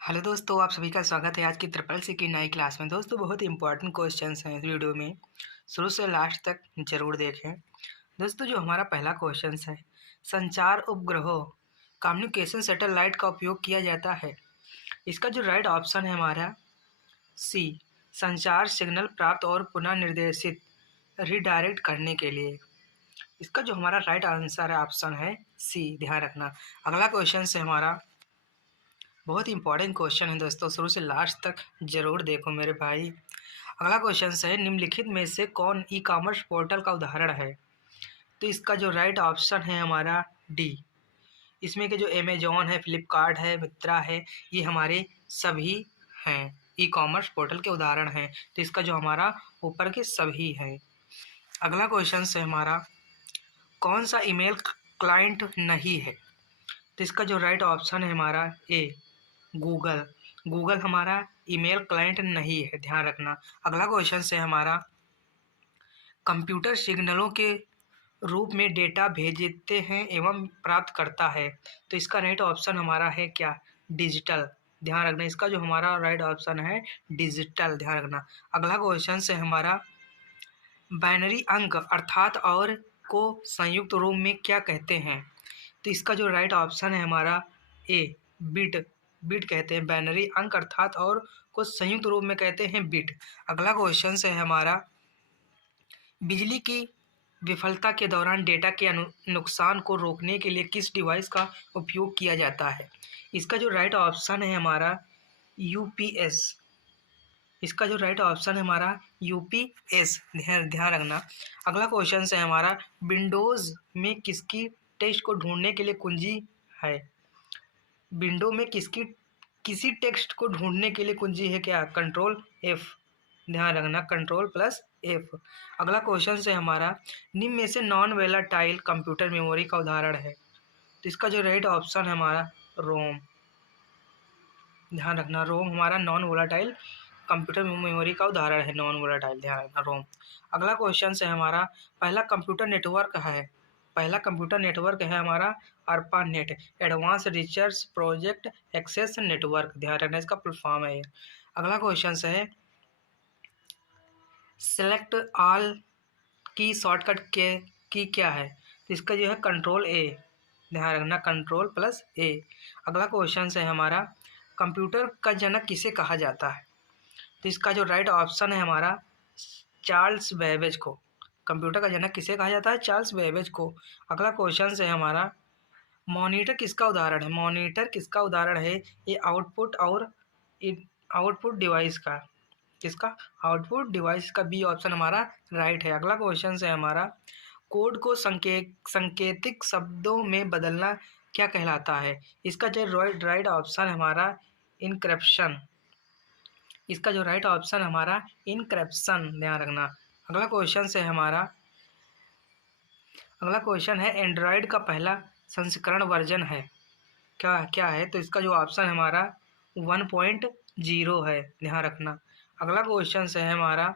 Hello दोस्तों, आप सभी का स्वागत है आज की ट्रिपल सी की नई क्लास में। दोस्तों, बहुत ही इंपॉर्टेंट क्वेश्चंस हैं इस वीडियो में, शुरू से लास्ट तक ज़रूर देखें। दोस्तों, जो हमारा पहला क्वेश्चन है, संचार उपग्रहों कम्युनिकेशन सैटेलाइट का उपयोग किया जाता है। इसका जो राइट ऑप्शन है हमारा सी, संचार सिग्नल प्राप्त और पुनः निर्देशित रिडायरेक्ट करने के लिए। इसका जो हमारा राइट आंसर है ऑप्शन है सी, ध्यान रखना। अगला क्वेश्चन है हमारा, बहुत ही इंपॉर्टेंट क्वेश्चन है दोस्तों, शुरू से लास्ट तक जरूर देखो मेरे भाई। अगला क्वेश्चन है, निम्नलिखित में से कौन ई कॉमर्स पोर्टल का उदाहरण है। तो इसका जो राइट ऑप्शन है हमारा डी। इसमें के जो अमेजॉन है, फ्लिपकार्ट है, मित्रा है, ये हमारे सभी हैं, ई कॉमर्स पोर्टल के उदाहरण हैं। तो इसका जो हमारा ऊपर के सभी है। अगला क्वेश्चन है हमारा, कौन सा ईमेल क्लाइंट नहीं है। तो इसका जो राइट ऑप्शन है हमारा ए, गूगल। गूगल हमारा ईमेल क्लाइंट नहीं है, ध्यान रखना। अगला क्वेश्चन है हमारा, कंप्यूटर सिग्नलों के रूप में डेटा भेजते हैं एवं प्राप्त करता है। तो इसका राइट ऑप्शन हमारा है क्या, डिजिटल। ध्यान रखना, इसका जो हमारा राइट ऑप्शन है डिजिटल, ध्यान रखना। अगला क्वेश्चन है हमारा, बाइनरी अंक अर्थात और को संयुक्त रूप में क्या कहते हैं। तो इसका जो राइट ऑप्शन है हमारा ए, बिट। बिट कहते हैं बाइनरी अंक अर्थात और को संयुक्त रूप में कहते हैं बिट। अगला क्वेश्चन है हमारा, बिजली की विफलता के दौरान डेटा के नुकसान को रोकने के लिए किस डिवाइस का उपयोग किया जाता है। इसका जो राइट ऑप्शन है हमारा यूपीएस। इसका जो राइट ऑप्शन है हमारा यूपीएस, ध्यान रखना। अगला क्वेश्चन है हमारा, विंडोज़ में किसकी टेक्स्ट को ढूंढने के लिए कुंजी है। विंडो में किसी टेक्स्ट को ढूंढने के लिए कुंजी है क्या, कंट्रोल एफ। ध्यान रखना, कंट्रोल प्लस एफ। अगला क्वेश्चन है हमारा, निम्न में से नॉन वोलेटाइल कंप्यूटर मेमोरी का उदाहरण है। तो इसका जो राइट ऑप्शन है हमारा रोम। ध्यान रखना, रोम हमारा नॉन वोलेटाइल कंप्यूटर मेमोरी का उदाहरण है, नॉन वोलेटाइल, ध्यान रखना, रोम। अगला क्वेश्चन है हमारा, पहला कंप्यूटर नेटवर्क है। पहला कंप्यूटर नेटवर्क है हमारा ARPANET, advance research project access network, ध्यान रखना, इसका फुल फॉर्म है। अगला क्वेश्चन है, सेलेक्ट ऑल की शॉर्टकट के की क्या है। तो इसका जो है कंट्रोल ए, ध्यान रखना, कंट्रोल प्लस ए। अगला क्वेश्चन है हमारा, कंप्यूटर का जनक किसे कहा जाता है। तो इसका जो राइट ऑप्शन है हमारा चार्ल्स बेबेज को। कंप्यूटर का जनक किसे कहा जाता है, चार्ल्स बेबेज को। अगला क्वेश्चन है हमारा, मॉनिटर किसका उदाहरण है। मॉनिटर किसका उदाहरण है, ये आउटपुट और आउटपुट डिवाइस का, किसका, आउटपुट डिवाइस का। बी ऑप्शन हमारा राइट है। अगला क्वेश्चन है हमारा, कोड को सांकेतिक शब्दों में बदलना क्या कहलाता है। इसका जो राइट ऑप्शन हमारा इनक्रिप्शन। इसका जो राइट ऑप्शन हमारा इनक्रिप्शन, ध्यान रखना। अगला क्वेश्चन है हमारा, अगला क्वेश्चन है, एंड्रॉयड का पहला संस्करण वर्जन है क्या क्या है। तो इसका जो ऑप्शन हमारा 1.0 है, ध्यान रखना। अगला क्वेश्चन है हमारा,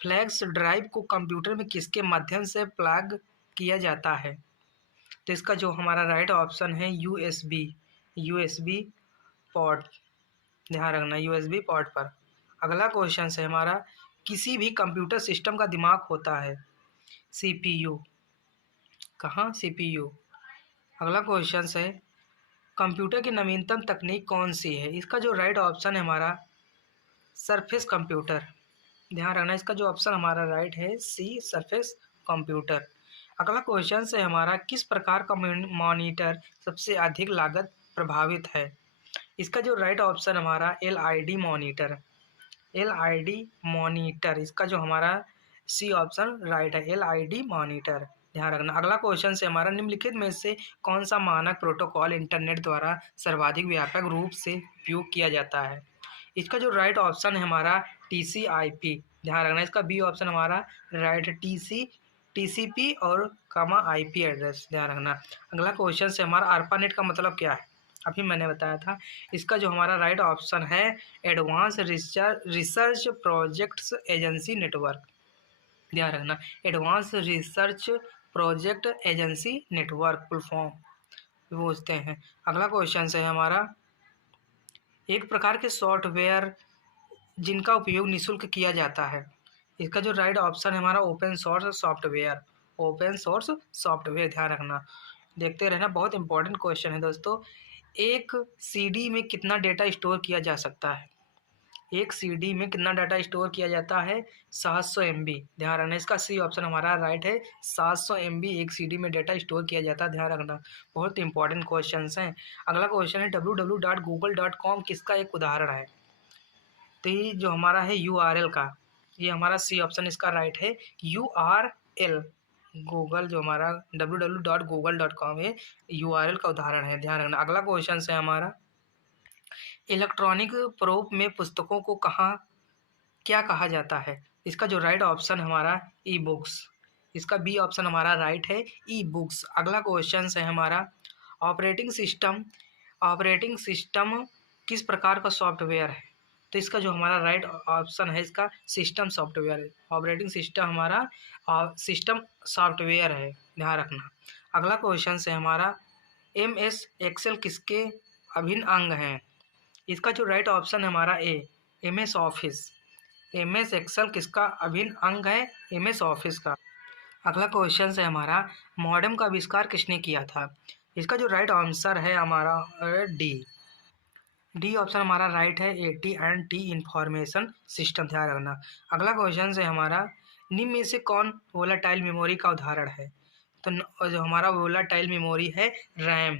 फ्लैश ड्राइव को कंप्यूटर में किसके माध्यम से प्लग किया जाता है। तो इसका जो हमारा राइट ऑप्शन है यूएसबी, यूएसबी पोर्ट, ध्यान रखना, यूएसबी पोर्ट पर। अगला क्वेश्चन है हमारा, किसी भी कंप्यूटर सिस्टम का दिमाग होता है, सीपीयू। कहाँ, सीपीयू। अगला क्वेश्चन है, कंप्यूटर की नवीनतम तकनीक कौन सी है। इसका जो राइट ऑप्शन है हमारा सरफेस कंप्यूटर, ध्यान रखना, इसका जो ऑप्शन हमारा राइट है सी, सरफेस कंप्यूटर। अगला क्वेश्चन है हमारा, किस प्रकार का मॉनिटर सबसे अधिक लागत प्रभावित है। इसका जो राइट ऑप्शन हमारा एलआईडी मॉनिटर, एलआईडी मॉनिटर। इसका जो हमारा सी ऑप्शन राइट है, एलआईडी मॉनिटर, ध्यान रखना। अगला क्वेश्चन है हमारा, निम्नलिखित में से कौन सा मानक प्रोटोकॉल इंटरनेट द्वारा सर्वाधिक व्यापक रूप से उपयोग किया जाता है। इसका जो राइट ऑप्शन है हमारा टीसीआईपी, ध्यान रखना, इसका बी ऑप्शन हमारा राइट है, टीसीपी और आईपी एड्रेस, ध्यान रखना। अगला क्वेश्चन है हमारा, ARPANET का मतलब क्या है, अभी मैंने बताया था। इसका जो हमारा राइट ऑप्शन है advance research projects agency network, ध्यान रखना, advance research project agency network full form पूछते हैं। अगला क्वेश्चन है हमारा, एक प्रकार के सॉफ्टवेयर जिनका उपयोग निःशुल्क किया जाता है। इसका जो राइट ऑप्शन है हमारा open source software. Open source software, ध्यान रखना, देखते रहना, बहुत इंपॉर्टेंट क्वेश्चन है दोस्तों। एक सीडी में कितना डेटा स्टोर किया जा सकता है? एक सीडी में कितना डाटा स्टोर किया जाता है? 700 MB, ध्यान रखना, इसका सी ऑप्शन हमारा राइट है। 700 MB एक सीडी में डाटा स्टोर किया जाता है, ध्यान रखना, बहुत इंपॉर्टेंट क्वेश्चन हैं। अगला क्वेश्चन है www.google.com किसका एक उदाहरण है? तो ये जो हमारा है URL का, ये हमारा सी ऑप्शन इसका राइट है, URL। गूगल जो हमारा www.google.com है, URL का उदाहरण है, ध्यान रखना। अगला क्वेश्चन है हमारा इलेक्ट्रॉनिक प्रारूप में पुस्तकों को क्या कहा जाता है? इसका जो राइट ऑप्शन हमारा ई बुक्स, इसका बी ऑप्शन हमारा राइट है, ई बुक्स। अगला क्वेश्चन है हमारा ऑपरेटिंग सिस्टम। ऑपरेटिंग सिस्टम किस प्रकार का सॉफ्टवेयर है? तो इसका जो हमारा राइट ऑप्शन है इसका सिस्टम सॉफ्टवेयर है। ऑपरेटिंग सिस्टम हमारा सिस्टम सॉफ्टवेयर है, ध्यान रखना। अगला क्वेश्चन है हमारा MS एक्सेल किसके अभिन्न अंग हैं? इसका जो राइट ऑप्शन है हमारा ए, MS ऑफिस। MS एक्सेल किसका अभिन्न अंग है? MS ऑफिस का। अगला क्वेश्चन है हमारा मॉडेम का आविष्कार किसने किया था? इसका जो राइट आंसर है हमारा डी ऑप्शन हमारा राइट है, AT&T इंफॉर्मेशन सिस्टम, ध्यान रखना। अगला क्वेश्चन है हमारा निम्न में से कौन वोलाटाइल मेमोरी का उदाहरण है? तो जो हमारा वोलाटाइल मेमोरी है रैम,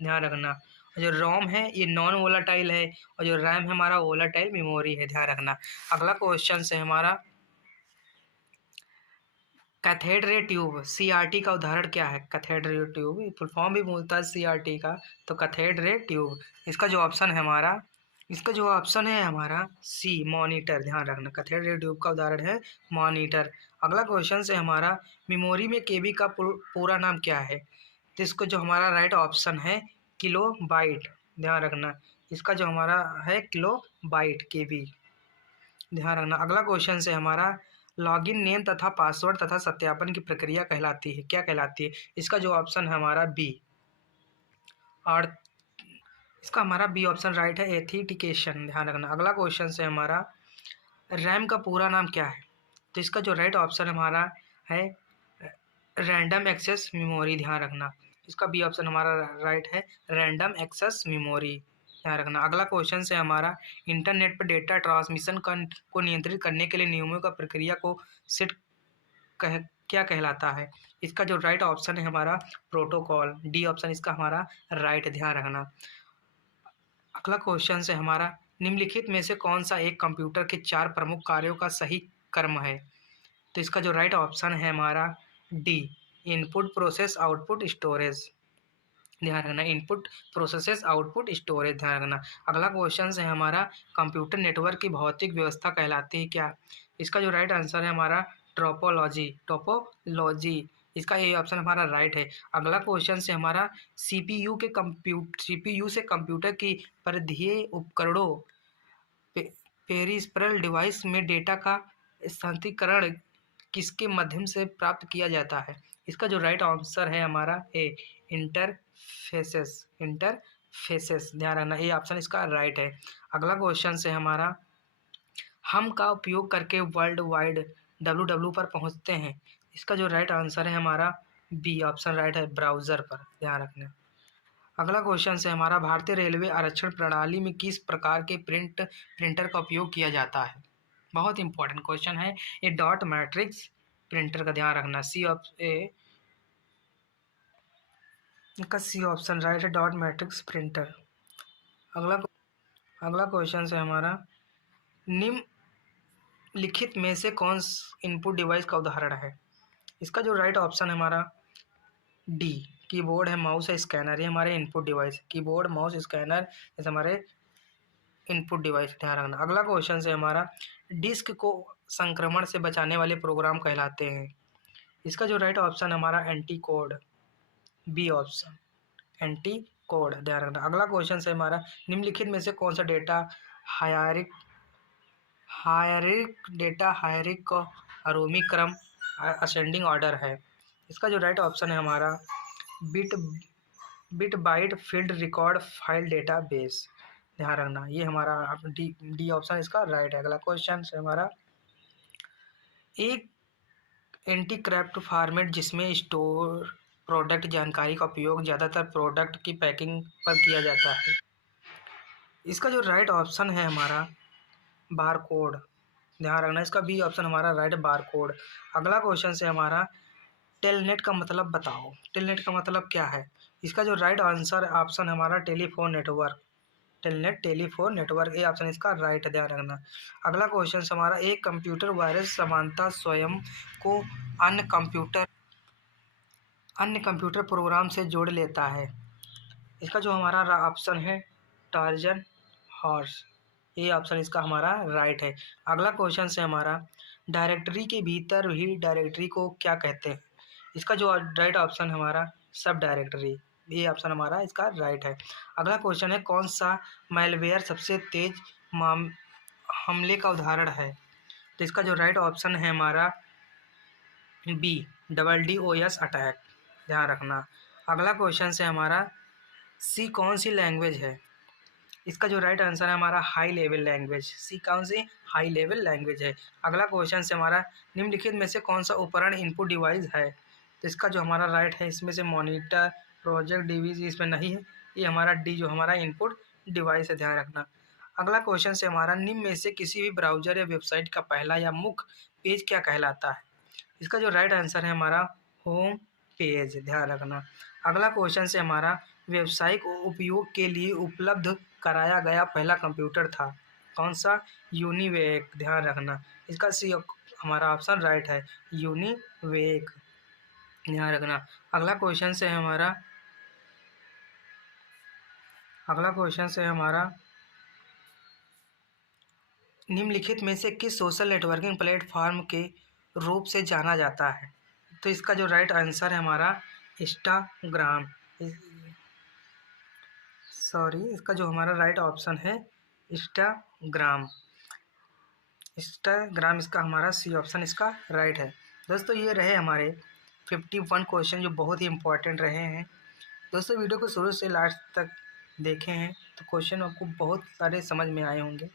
ध्यान रखना। और जो रोम है ये नॉन वोलाटाइल है, और जो रैम है हमारा वोलाटाइल मेमोरी है, ध्यान रखना। अगला क्वेश्चन है हमारा कैथेड रे ट्यूब, CRT का उदाहरण क्या है? कैथेड रे ट्यूब फुल फॉर्म भी बोलता है CRT का, तो कैथेड रे ट्यूब। इसका जो ऑप्शन है हमारा, इसका जो ऑप्शन है हमारा सी, मॉनिटर, ध्यान रखना। कैथेड रे ट्यूब का उदाहरण है मॉनिटर। अगला क्वेश्चन है हमारा मेमोरी में KB का पूरा नाम क्या है? तो इसको जो हमारा राइट ऑप्शन है किलो बाइट, ध्यान रखना। इसका जो हमारा है किलो बाइट KB, ध्यान रखना। अगला क्वेश्चन है हमारा लॉगिन नेम तथा पासवर्ड तथा सत्यापन की प्रक्रिया कहलाती है, क्या कहलाती है? इसका जो ऑप्शन है हमारा बी, और इसका हमारा बी ऑप्शन राइट है, एथिटिकेशन, ध्यान रखना। अगला क्वेश्चन है हमारा रैम का पूरा नाम क्या है? तो इसका जो राइट ऑप्शन हमारा है रैंडम एक्सेस मेमोरी, ध्यान रखना। इसका बी ऑप्शन हमारा राइट है, रैंडम एक्सेस मेमोरी, ध्यान रखना। अगला क्वेश्चन है हमारा इंटरनेट पर डेटा ट्रांसमिशन को नियंत्रित करने के लिए नियमों का प्रक्रिया को सेट क्या कहलाता है? इसका जो राइट ऑप्शन है हमारा प्रोटोकॉल, डी ऑप्शन इसका हमारा राइट, ध्यान रखना। अगला क्वेश्चन है हमारा निम्नलिखित में से कौन सा एक कंप्यूटर के 4 प्रमुख कार्यों का सही क्रम है? तो इसका जो राइट ऑप्शन है हमारा D, input process output storage, ध्यान रखना। इनपुट प्रोसेसेस आउटपुट स्टोरेज, ध्यान रखना। अगला क्वेश्चन है हमारा कंप्यूटर नेटवर्क की भौतिक व्यवस्था कहलाती है क्या? इसका जो राइट आंसर है हमारा टोपोलॉजी, टोपोलॉजी, इसका ए ऑप्शन हमारा राइट है। अगला क्वेश्चन है हमारा CPU से कंप्यूटर की परिधीय उपकरणों पेरिफेरल डिवाइस में डेटा का स्थानांतरण किसके माध्यम से प्राप्त किया जाता है? इसका जो राइट आंसर है हमारा ए, इंटरफेसेस, इंटरफेसेस, ध्यान रखना, ये ऑप्शन इसका राइट है। अगला क्वेश्चन है हमारा हम का उपयोग करके वर्ल्ड वाइड www पर पहुंचते हैं। इसका जो राइट आंसर है हमारा बी ऑप्शन राइट है, ब्राउज़र पर, ध्यान रखना। अगला क्वेश्चन है हमारा भारतीय रेलवे आरक्षण प्रणाली में किस प्रकार के प्रिंटर का उपयोग किया जाता है? बहुत इंपॉर्टेंट क्वेश्चन है ये, डॉट मैट्रिक्स प्रिंटर का, ध्यान रखना। इसका सी ऑप्शन राइट है, डॉट मैट्रिक्स प्रिंटर। अगला क्वेश्चन है हमारा निम्नलिखित में से कौन इनपुट डिवाइस का उदाहरण है? इसका जो राइट ऑप्शन है हमारा डी, कीबोर्ड है, माउस है, स्कैनर, ये हमारे input device, keyboard, mouse, scanner, ये हमारे इनपुट डिवाइस, ध्यान रखना। अगला क्वेश्चन है हमारा डिस्क को संक्रमण से बचाने वाले प्रोग्राम कहलाते हैं। इसका जो राइट ऑप्शन हमारा anti code, B option, anti code, ध्यान रखना। अगला क्वेश्चन है हमारा निम्नलिखित में से कौन सा डेटा हायरिक का आरोही क्रम असेंडिंग ऑर्डर है? इसका जो राइट ऑप्शन है हमारा bit byte field record file data base, ध्यान रखना। ये हमारा डी डी ऑप्शन इसका राइट है। अगला क्वेश्चन है हमारा, एक एंटीक्रिप्ट फॉर्मेट जिसमें स्टोर प्रोडक्ट जानकारी का उपयोग ज़्यादातर प्रोडक्ट की पैकिंग पर किया जाता है। इसका जो राइट ऑप्शन है हमारा बार कोड। ध्यान रखना, इसका बी ऑप्शन हमारा राइट बार कोड। अगला क्वेश्चन है हमारा, टेलनेट का मतलब बताओ। टेलनेट का मतलब क्या है? इसका जो राइट आंसर ऑप्शन हमारा telephone network. Telnet telephone network, A option इसका राइट है। ध्यान रखना। अगला क्वेश्चन हमारा, एक कंप्यूटर वायरस समानता स्वयं को अन्य कंप्यूटर प्रोग्राम से जोड़ लेता है। इसका जो हमारा ऑप्शन है टार्जन हॉर्स, ये ऑप्शन इसका हमारा राइट है। अगला क्वेश्चन है हमारा, डायरेक्टरी के भीतर ही डायरेक्टरी को क्या कहते हैं? इसका जो राइट ऑप्शन हमारा सब डायरेक्टरी, ये ऑप्शन हमारा इसका राइट है। अगला क्वेश्चन है, कौन सा मैलवेयर सबसे तेज हमले का उदाहरण है? तो इसका जो राइट ऑप्शन है हमारा बी DDoS अटैक। ध्यान रखना। अगला क्वेश्चन है हमारा, सी कौन सी लैंग्वेज है? इसका जो राइट आंसर है हमारा हाई लेवल लैंग्वेज। सी कौन सी हाई लेवल लैंग्वेज है। अगला क्वेश्चन है हमारा, निम्नलिखित में से कौन सा उपकरण इनपुट डिवाइस है? तो इसका जो हमारा राइट है, इसमें से मॉनिटर प्रोजेक्ट डीवीसी इसमें नहीं है, ये हमारा डी जो हमारा इनपुट डिवाइस है। ध्यान रखना। अगला क्वेश्चन है हमारा, निम्न में से किसी भी ब्राउजर या वेबसाइट का पहला या मुख्य पेज क्या कहलाता है? इसका जो राइट आंसर है हमारा होम पेज। ध्यान रखना। अगला क्वेश्चन है हमारा, व्यावसायिक उपयोग के लिए उपलब्ध कराया गया पहला कंप्यूटर था? कौन सा? यूनिवेक। ध्यान रखना। इसका सी हमारा ऑप्शन राइट है, यूनिवेक। ध्यान रखना। अगला क्वेश्चन है हमारा, निम्नलिखित में से किस सोशल नेटवर्किंग प्लेटफॉर्म के रूप से जाना जाता है? तो इसका जो राइट आंसर है हमारा इंस्टाग्राम। इसका जो हमारा राइट ऑप्शन है इंस्टाग्राम। इंस्टाग्राम इसका हमारा सी ऑप्शन इसका राइट है। दोस्तों ये रहे हमारे 51 क्वेश्चन जो बहुत ही इंपॉर्टेंट रहे हैं। दोस्तों वीडियो को शुरू से लास्ट तक देखे हैं तो क्वेश्चन आपको बहुत सारे समझ में आए होंगे।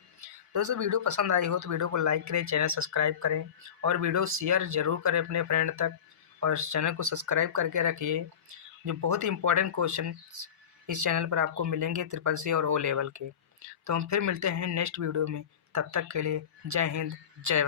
दोस्तों वीडियो पसंद आई हो तो वीडियो को लाइक करें, चैनल सब्सक्राइब करें और वीडियो शेयर ज़रूर करें अपने फ्रेंड तक, और चैनल को सब्सक्राइब करके रखिए। जो बहुत ही इंपॉर्टेंट क्वेश्चन इस चैनल पर आपको मिलेंगे CCC और O लेवल के। तो हम फिर मिलते हैं नेक्स्ट वीडियो में, तब तक के लिए जय हिंद जय भारत।